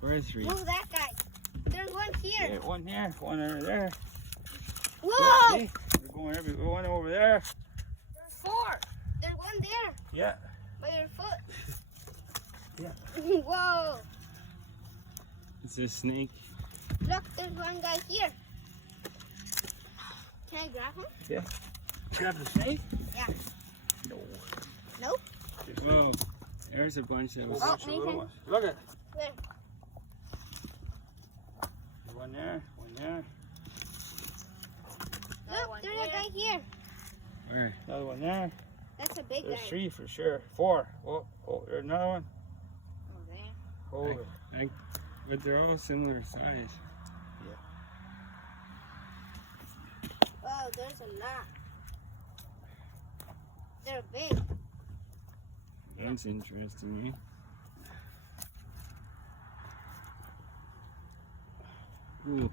Where is three? Move that guy. There's one here. Yeah, one here, one over there. Whoa! See? We're one over there. There's four. There's one there. Yeah. By your foot. Yeah. Whoa! It's a snake. Look, there's one guy here. Can I grab him? Yeah. Grab the snake? Yeah. No. Nope. Whoa. There's a bunch of Oh, Nathan. Look at. Where? One there, one there. Look, there's a guy here. Where? Another one there. That's a big There's guy. three for sure. Four. Oh, there's another one. Oh, there. Hold it. But they're all similar size. Oh, there's a lot. They're big. That's interesting, eh? Ooh.